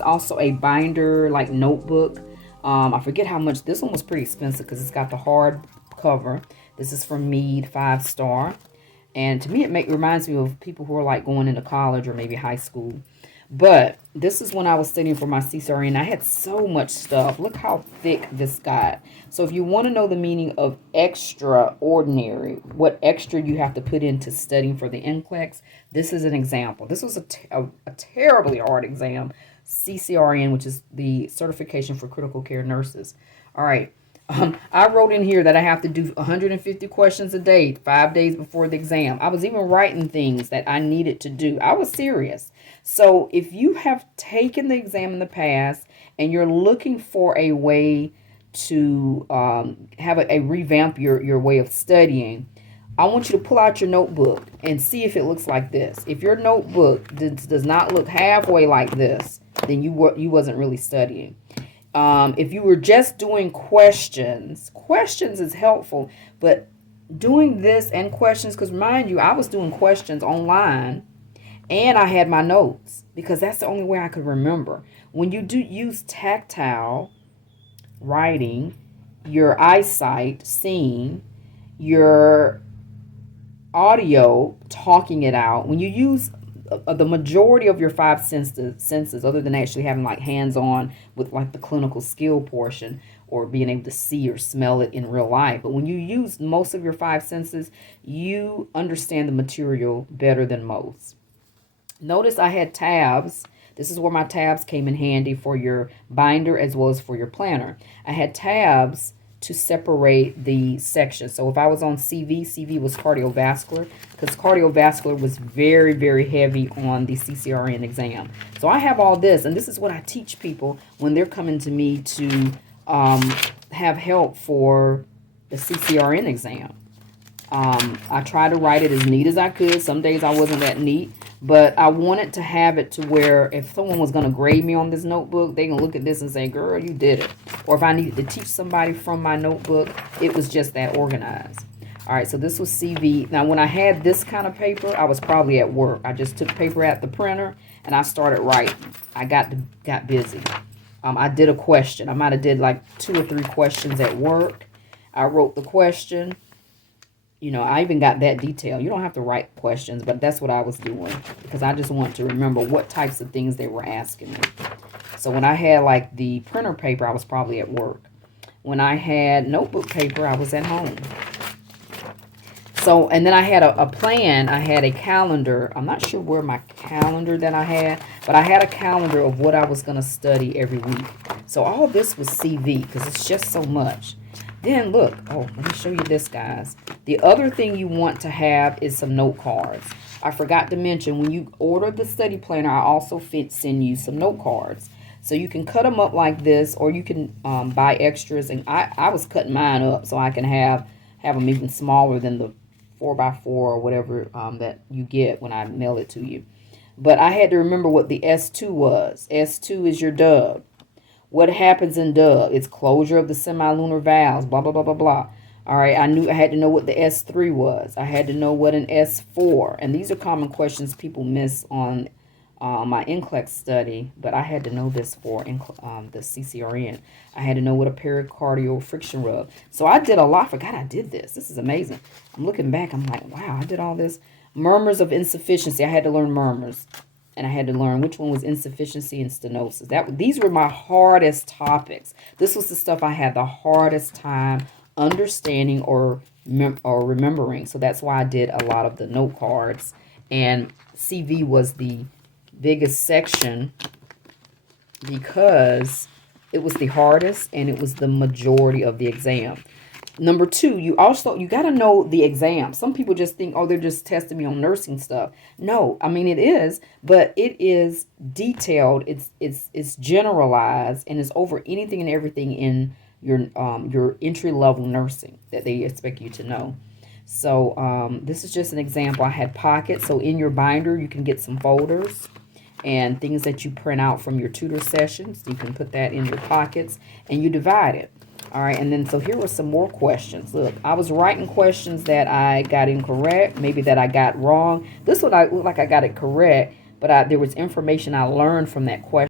Also a binder like notebook. I forget how much. This one was pretty expensive because it's got the hard cover. This is from Mead, 5-star. And to me, reminds me of people who are like going into college or maybe high school. But this is when I was studying for my CCRN. I had so much stuff. Look how thick this got. So if you want to know the meaning of extraordinary, what extra you have to put into studying for the NCLEX, this is an example. This was a terribly hard exam. CCRN, which is the Certification for Critical Care Nurses. All right. I wrote in here that I have to do 150 questions a day, 5 days before the exam. I was even writing things that I needed to do. I was serious. So if you have taken the exam in the past and you're looking for a way to have a revamp your way of studying, I want you to pull out your notebook and see if it looks like this. If your notebook does not look halfway like this, then you wasn't really studying. If you were just doing questions is helpful, but doing this and questions, because mind you, I was doing questions online and I had my notes because that's the only way I could remember. When you do use tactile writing, your eyesight, seeing, your audio, talking it out, when you use the majority of your five senses, other than actually having like hands-on with like the clinical skill portion or being able to see or smell it in real life, but when you use most of your five senses, you understand the material better than most. Notice I had tabs. This is where my tabs came in handy for your binder as well as for your planner. I had tabs to separate the sections. So if I was on CV was cardiovascular, because cardiovascular was very, very heavy on the CCRN exam. So I have all this, and this is what I teach people when they're coming to me to have help for the CCRN exam. I try to write it as neat as I could. Some days I wasn't that neat, but I wanted to have it to where if someone was going to grade me on this notebook, they can look at this and say, girl, you did it. Or if I needed to teach somebody from my notebook, it was just that organized. All right, so this was CV. Now, when I had this kind of paper, I was probably at work. I just took paper at the printer and I started writing. I got busy. I did a question. I might have did like 2 or 3 questions at work. I wrote the question. You know, I even got that detail. You don't have to write questions, but that's what I was doing because I just want to remember what types of things they were asking me. So when I had like the printer paper, I was probably at work. When I had notebook paper, I was at home. So, and then I had a plan. I had a calendar. I'm not sure where my calendar that I had, but I had a calendar of what I was going to study every week. So all this was CV because it's just so much. Then look, oh, let me show you this, guys. The other thing you want to have is some note cards. I forgot to mention, when you order the study planner, I also send you some note cards. So you can cut them up like this, or you can buy extras. And I was cutting mine up so I can have them even smaller than the 4x4 or whatever that you get when I mail it to you. But I had to remember what the S2 was. S2 is your dub. What happens in dub? It's closure of the semilunar valves, blah, blah, blah, blah, blah. All right, I had to know what the S3 was. I had to know what an S4. And these are common questions people miss on my NCLEX study, but I had to know this for the CCRN. I had to know what a pericardial friction rub. So I did a lot. I forgot I did this. This is amazing. I'm looking back. I'm like, wow, I did all this. Murmurs of insufficiency. I had to learn murmurs. And I had to learn which one was insufficiency and stenosis. These were my hardest topics. This was the stuff I had the hardest time understanding or remembering. So that's why I did a lot of the note cards. And CV was the biggest section because it was the hardest and it was the majority of the exam. Number 2, you got to know the exam. Some people just think, oh, they're just testing me on nursing stuff. No, I mean, it is, but it is detailed. It's generalized, and it's over anything and everything in your entry level nursing that they expect you to know. So this is just an example. I had pockets. So in your binder, you can get some folders and things that you print out from your tutor sessions. You can put that in your pockets and you divide it. All right, and then so here were some more questions. Look, I was writing questions that I got incorrect, maybe that I got wrong. This one I looked like I got it correct, but there was information I learned from that question.